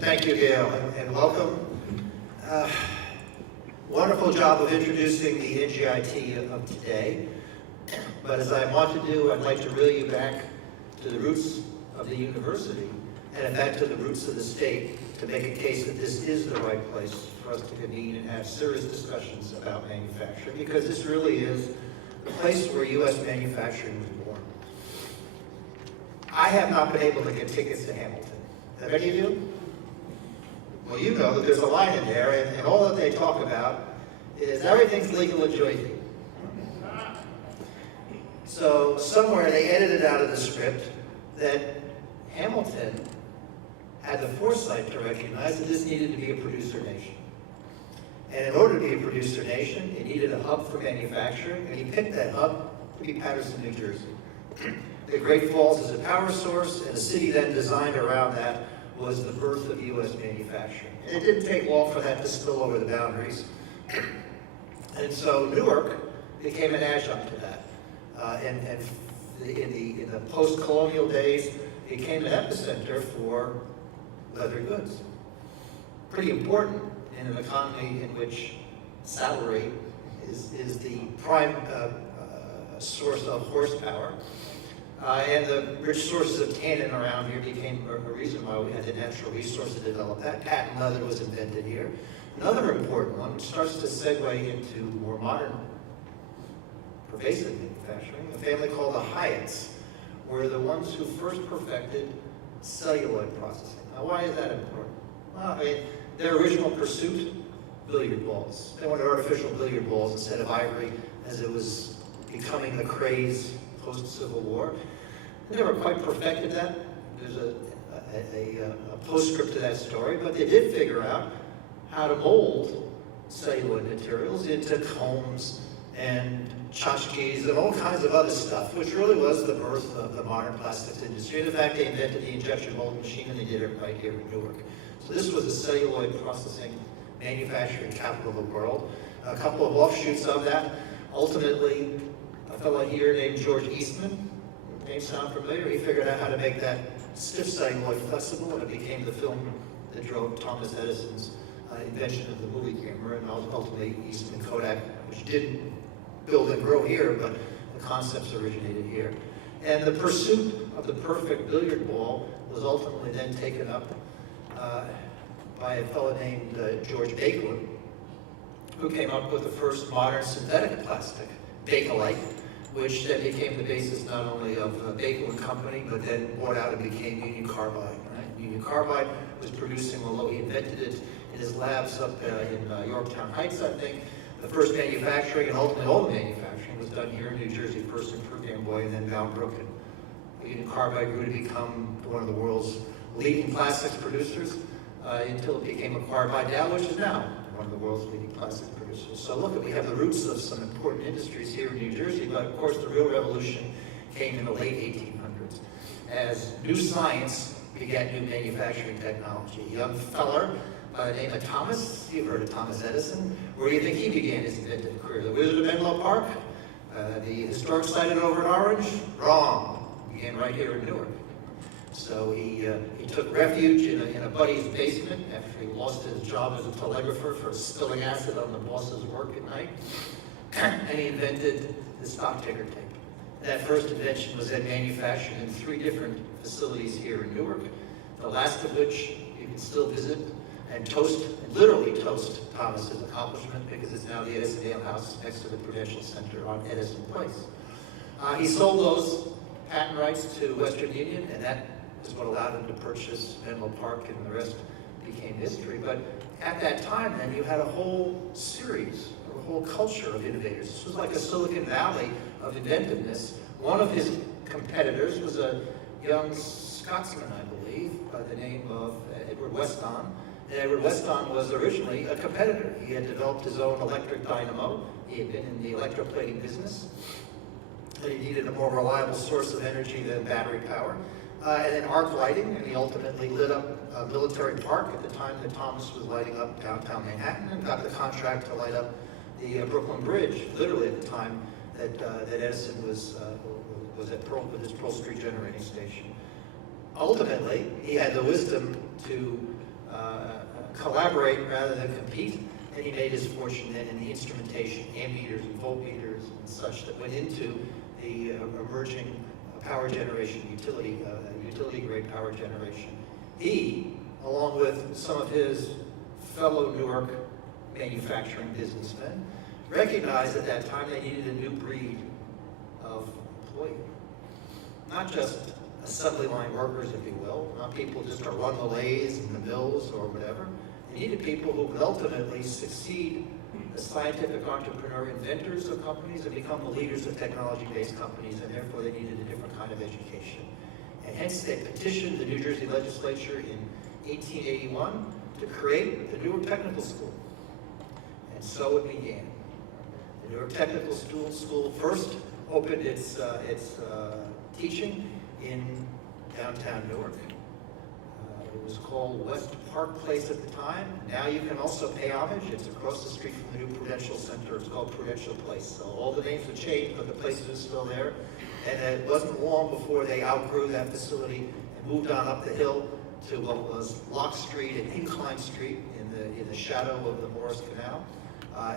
Thank you, Gail, and welcome. Wonderful job of introducing the NJIT of today. But as I want to do, I'd like to reel you back to the roots of the university, and in fact to the roots of the state, to make a case that this is the right place for us to convene and have serious discussions about manufacturing, because this really is the place where U.S. manufacturing was born. I have not been able to get tickets to Hamilton. Have any of you? Well, you know that there's a line in there, and all that they talk about is everything's legal in Jersey. So somewhere they edited out of the script that Hamilton had the foresight to recognize that this needed to be a producer nation. And in order to be a producer nation, it needed a hub for manufacturing, and he picked that hub to be Paterson, New Jersey. The Great Falls is a power source, and the city then designed around that was the birth of U.S. manufacturing. And it didn't take long for that to spill over the boundaries. And so Newark became an adjunct to that. And in the post-colonial days, it became an epicenter for leather goods. Pretty important in an economy in which salary is the prime source of horsepower. And the rich sources of tannin around here became a reason why we had the natural resource to develop that. Patent leather was invented here. Another important one, which starts to segue into more modern pervasive manufacturing, a family called the Hyatts were the ones who first perfected celluloid processing. Now, why is that important? Well, I mean, their original pursuit, billiard balls. They wanted artificial billiard balls instead of ivory, as it was becoming the craze post-Civil War. They never quite perfected that. There's a postscript to that story, but they did figure out how to mold celluloid materials into combs and tchotchkes and all kinds of other stuff, which really was the birth of the modern plastics industry. And in fact, they invented the injection molding machine, and they did it right here in Newark. So this was the celluloid processing manufacturing capital of the world. A couple of offshoots of that. Ultimately, a fellow here named George Eastman, name sound familiar? He figured out how to make that stiff celluloid flexible, and it became the film that drove Thomas Edison's invention of the movie camera, and ultimately Eastman Kodak, which didn't build and grow here, but the concepts originated here. And the pursuit of the perfect billiard ball was ultimately then taken up by a fellow named George Bakelite, who came up with the first modern synthetic plastic, Bakelite, which then became the basis not only of Bakel and Company, but then bought out and became Union Carbide. Right? Union Carbide was producing, although he invented it in his labs up in Yorktown Heights, I think, the first manufacturing, and ultimately all the manufacturing, was done here in New Jersey, first in Fruit Amboy and then Bound Brook. Union Carbide grew to become one of the world's leading plastics producers until it became acquired by Dow, which is now one of the world's leading plastic producers. So look, we have the roots of some important industries here in New Jersey, but of course the real revolution came in the late 1800s as new science began new manufacturing technology. A young feller by the name of Thomas, you've heard of Thomas Edison. Where do you think he began his inventive career? The Wizard of Menlo Park? The historic site at over in Orange? Wrong. He began right here in Newark. So he took refuge in a buddy's basement after he lost his job as a telegrapher for spilling acid on the boss's work at night. And he invented the stock ticker tape. That first invention was then manufactured in 3 different facilities here in Newark, the last of which you can still visit and toast, and literally toast Thomas's accomplishment, because it's now the Edison Ale House next to the Prudential Center on Edison Place. He sold those patent rights to Western Union, and that is what allowed him to purchase Menlo Park, and the rest became history. But at that time, then, you had a whole series, a whole culture of innovators. This was like a Silicon Valley of inventiveness. One of his competitors was a young Scotsman, I believe, by the name of Edward Weston. And Edward Weston was originally a competitor. He had developed his own electric dynamo. He had been in the electroplating business. And he needed a more reliable source of energy than battery power. And then arc lighting, and he ultimately lit up Military Park at the time that Thomas was lighting up downtown Manhattan, and got the contract to light up the Brooklyn Bridge, literally at the time that Edison was at with his Pearl Street generating station. Ultimately, he had the wisdom to collaborate rather than compete, and he made his fortune then in the instrumentation, ammeters and voltmeters and such that went into the emerging power generation, utility-grade power generation. He, along with some of his fellow Newark manufacturing businessmen, recognized at that time they needed a new breed of employee. Not just assembly line workers, if you will, not people just to run the lathes and the mills or whatever. They needed people who could ultimately succeed as scientific entrepreneur inventors of companies and become the leaders of technology-based companies, and therefore they needed a different kind of education. And hence they petitioned the New Jersey legislature in 1881 to create the Newark Technical School. And so it began. The Newark Technical School first opened its teaching in downtown Newark. It was called West Park Place at the time. Now you can also pay homage. It's across the street from the new Prudential Center. It's called Prudential Place. So all the names have changed, but the place is still there. And it wasn't long before they outgrew that facility and moved on up the hill to what was Lock Street and Incline Street in the shadow of the Morris Canal.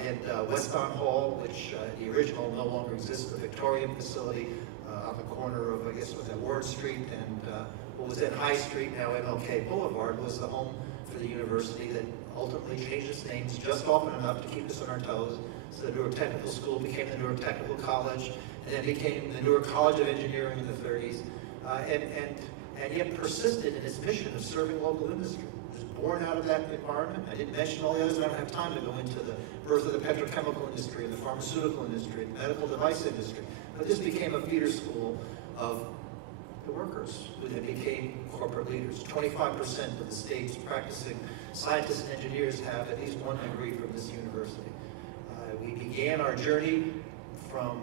And Weston Hall, which the original no longer exists, the Victorian facility on the corner of, I guess, was that Ward Street and what was then High Street, now MLK Boulevard, was the home for the university that ultimately changed its names just often enough to keep us on our toes. So the Newark Technical School became the Newark Technical College, and then became the Newark College of Engineering in the 30s, and yet persisted in its mission of serving local industry. It was born out of that environment. I didn't mention all the others, I don't have time to go into the birth of the petrochemical industry, and the pharmaceutical industry, and the medical device industry. But this became a feeder school of the workers who then became corporate leaders. 25% of the state's practicing scientists and engineers have at least one degree from this university. We began our journey from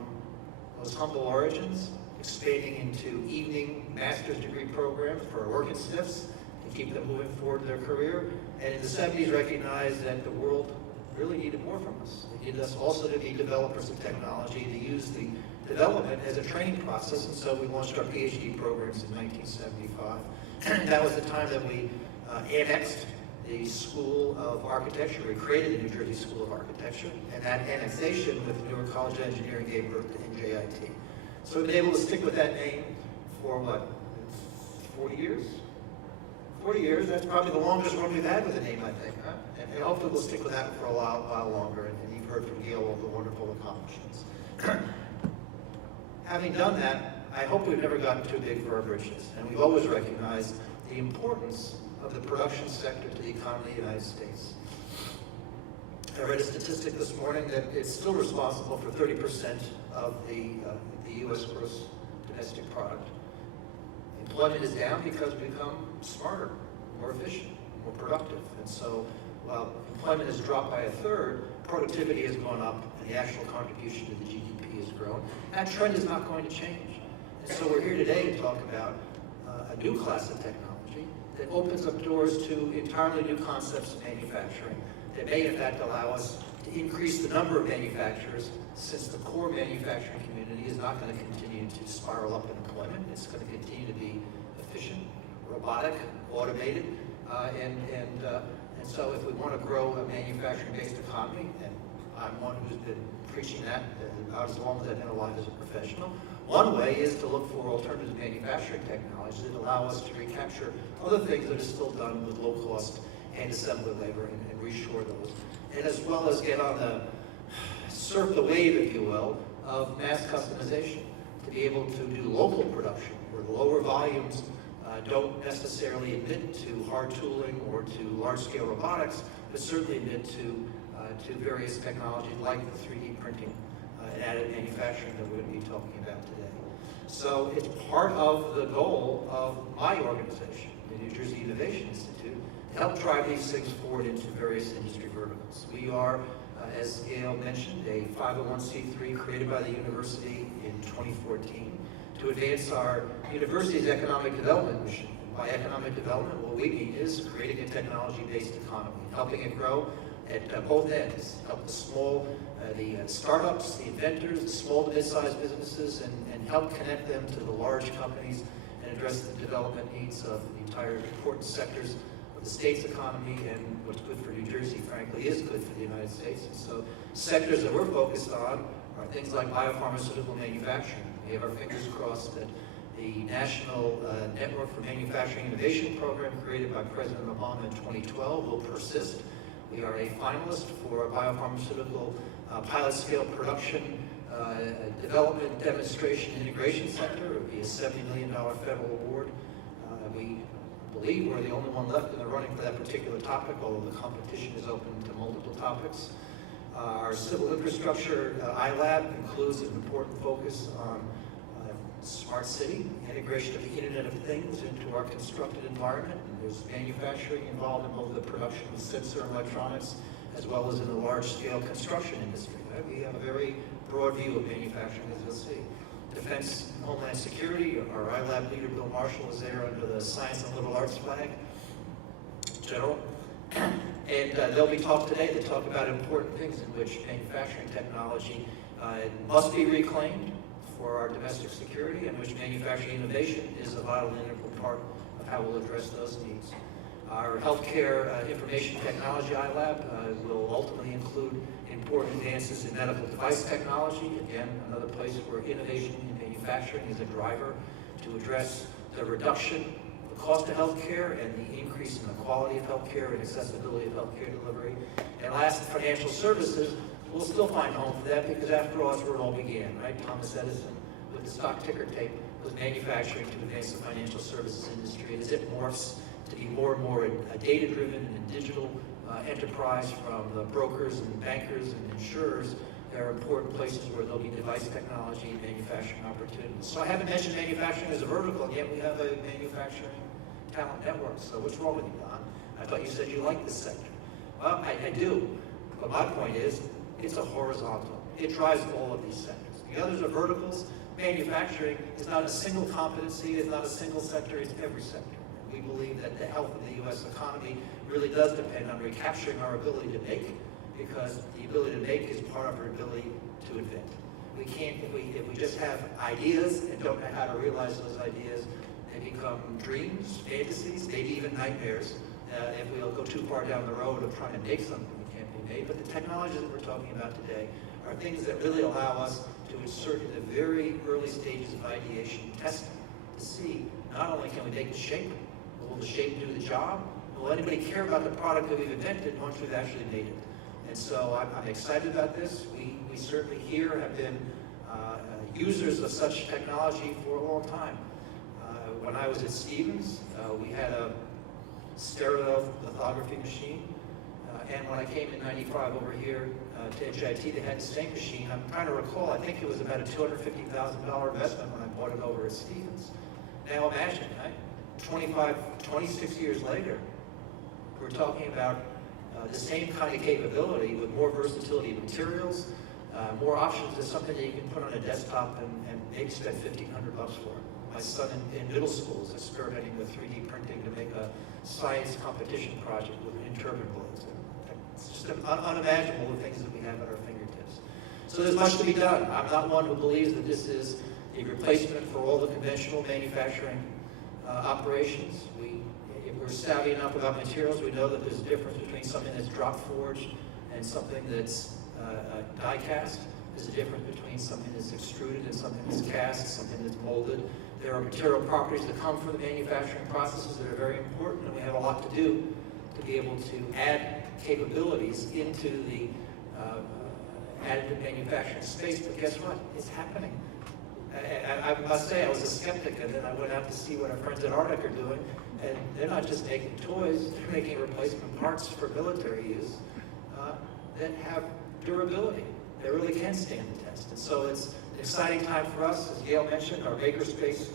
those humble origins, expanding into evening master's degree programs for our working stiffs to keep them moving forward in their career. And in the 70s recognized that the world really needed more from us. They needed us also to be developers of technology, to use the development as a training process, and so we launched our PhD programs in 1975. That was the time that we annexed the School of Architecture. We created the New Jersey School of Architecture, and that annexation with the Newark College of Engineering gave birth to NJIT. So we've been able to stick with that name for what, 40 years? 40 years, that's probably the longest one we've had with a name, I think, huh? And hopefully we'll stick with that for a while longer, and you've heard from Gail all the wonderful accomplishments. Having done that, I hope we've never gotten too big for our britches, and we've always recognized the importance of the production sector to the economy of the United States. I read a statistic this morning that it's still responsible for 30% of the U.S. gross domestic product. Employment is down because we've become smarter, more efficient, more productive, and so while employment has dropped by a third, productivity has gone up, and the actual contribution to the GDP has grown. That trend is not going to change. And so we're here today to talk about a new class of technology that opens up doors to entirely new concepts of manufacturing that may in fact allow us to increase the number of manufacturers, since the core manufacturing community is not going to continue to spiral up in employment. It's going to continue to be efficient, robotic, automated, and so if we want to grow a manufacturing-based economy, and I'm one who's been preaching that about as long as I've been alive as a professional, one way is to look for alternative manufacturing technologies that allow us to recapture other things that are still done with low-cost hand assembly labor and reshore those, and as well as get on the surf the wave, if you will, of mass customization, to be able to do local production where the lower volumes don't necessarily admit to hard tooling or to large-scale robotics, but certainly admit to various technologies like the 3D printing and additive manufacturing that we're going to be talking about today. So it's part of the goal of my organization, the New Jersey Innovation Institute, to help drive these things forward into various industry verticals. We are, as Gail mentioned, a 501c3 created by the university in 2014 to advance our university's economic development mission. By economic development, what we mean is creating a technology-based economy, helping it grow at both ends, help the small, the startups, the inventors, the small to mid-sized businesses, and help connect them to the large companies and address the development needs of the entire important sectors of the state's economy, and what's good for New Jersey, frankly, is good for the United States. And so sectors that we're focused on are things like biopharmaceutical manufacturing. We have our fingers crossed that the National Network for Manufacturing Innovation program created by President Obama in 2012 will persist. We are a finalist for a biopharmaceutical pilot scale production development, demonstration, integration center. It would be a $70 million federal award. We believe we're the only one left in the running for that particular topic, although the competition is open to multiple topics. Our civil infrastructure iLab includes an important focus on smart city, integration of the Internet of Things into our constructed environment. And there's manufacturing involved in both the production of sensor and electronics, as well as in the large-scale construction industry. Right? We have a very broad view of manufacturing, as you'll see. Defense and Homeland Security, our iLab leader, Bill Marshall, is there under the Science and Liberal Arts flag, General. And there'll be talk today that talk about important things in which manufacturing technology must be reclaimed for our domestic security, and which manufacturing innovation is a vital and integral part of how we'll address those needs. Our healthcare information technology iLab will ultimately include important advances in medical device technology. Again, another place where innovation in manufacturing is a driver to address the reduction of the cost of healthcare and the increase in the quality of healthcare and accessibility of healthcare delivery. And last, financial services. We'll still find a home for that because after all, that's where it all began, right? Thomas Edison with the stock ticker tape was manufacturing to advance the financial services industry. And as it morphs to be more and more a data-driven and digital enterprise from the brokers and bankers and insurers, there are important places where there'll be device technology and manufacturing opportunities. So I haven't mentioned manufacturing as a vertical, and yet we have a manufacturing talent network. So what's wrong with you, Don? I thought you said you liked this sector. Well, I do. But my point is, it's a horizontal. It drives all of these sectors. The others are verticals. Manufacturing is not a single competency, it's not a single sector, it's every sector. We believe that the health of the U.S. economy really does depend on recapturing our ability to make, because the ability to make is part of our ability to invent. We can't, if we just have ideas and don't know how to realize those ideas, they become dreams, fantasies, maybe even nightmares, if we'll go too far down the road of trying to make something that can't be made. But the technologies that we're talking about today are things that really allow us to insert in the very early stages of ideation testing to see not only can we make the shape, but will the shape do the job? Will anybody care about the product that we've invented once we've actually made it? And so I'm excited about this. We certainly here have been users of such technology for a long time. When I was at Stevens, we had a stereo lithography machine. And when I came in '95 over here to NJIT, they had the same machine. I'm trying to recall, I think it was about a $250,000 investment when I bought it over at Stevens. Now imagine, right? 26 years later, we're talking about the same kind of capability with more versatility of materials, more options. There's something that you can put on a desktop and maybe spend $1,500 for. My son in middle school is experimenting with 3D printing to make a science competition project with wind turbine blades. It's just unimaginable the things that we have at our fingertips. So there's much to be done. I'm not one who believes that this is a replacement for all the conventional manufacturing operations. If we're savvy enough about materials, we know that there's a difference between something that's drop forged and something that's die cast. There's a difference between something that's extruded and something that's cast, something that's molded. There are material properties that come from the manufacturing processes that are very important, and we have a lot to do to be able to add capabilities into the additive manufacturing space. But guess what? It's happening. I must say, I was a skeptic, and then I went out to see what our friends at Arctic are doing, and they're not just making toys, they're making replacement parts for military use that have durability. They really can stand the test. And so it's an exciting time for us. As Gail mentioned, our makerspace,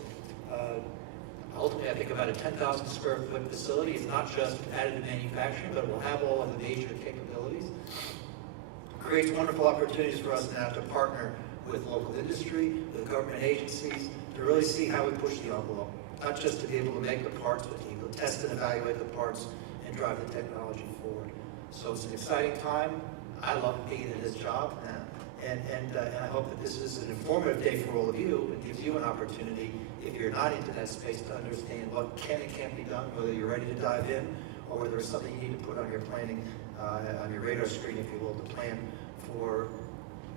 ultimately I think about a 10,000 square foot facility. It's not just additive manufacturing, but it will have all of the major capabilities. It creates wonderful opportunities for us now to partner with local industry, with government agencies, to really see how we push the envelope. Not just to be able to make the parts, but to be able to test and evaluate the parts and drive the technology forward. So it's an exciting time. I love being in this job, and I hope that this is an informative day for all of you and gives you an opportunity, if you're not into that space, to understand what can and can't be done, whether you're ready to dive in or whether it's something you need to put on your planning, on your radar screen, if you will, to plan for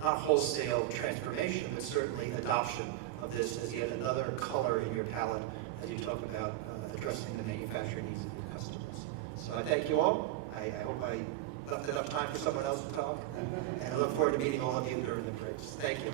not wholesale transformation, but certainly adoption of this as yet another color in your palette as you talk about addressing the manufacturing needs of your customers. So I thank you all. I hope I left enough time for someone else to talk. And I look forward to meeting all of you during the breaks. Thank you.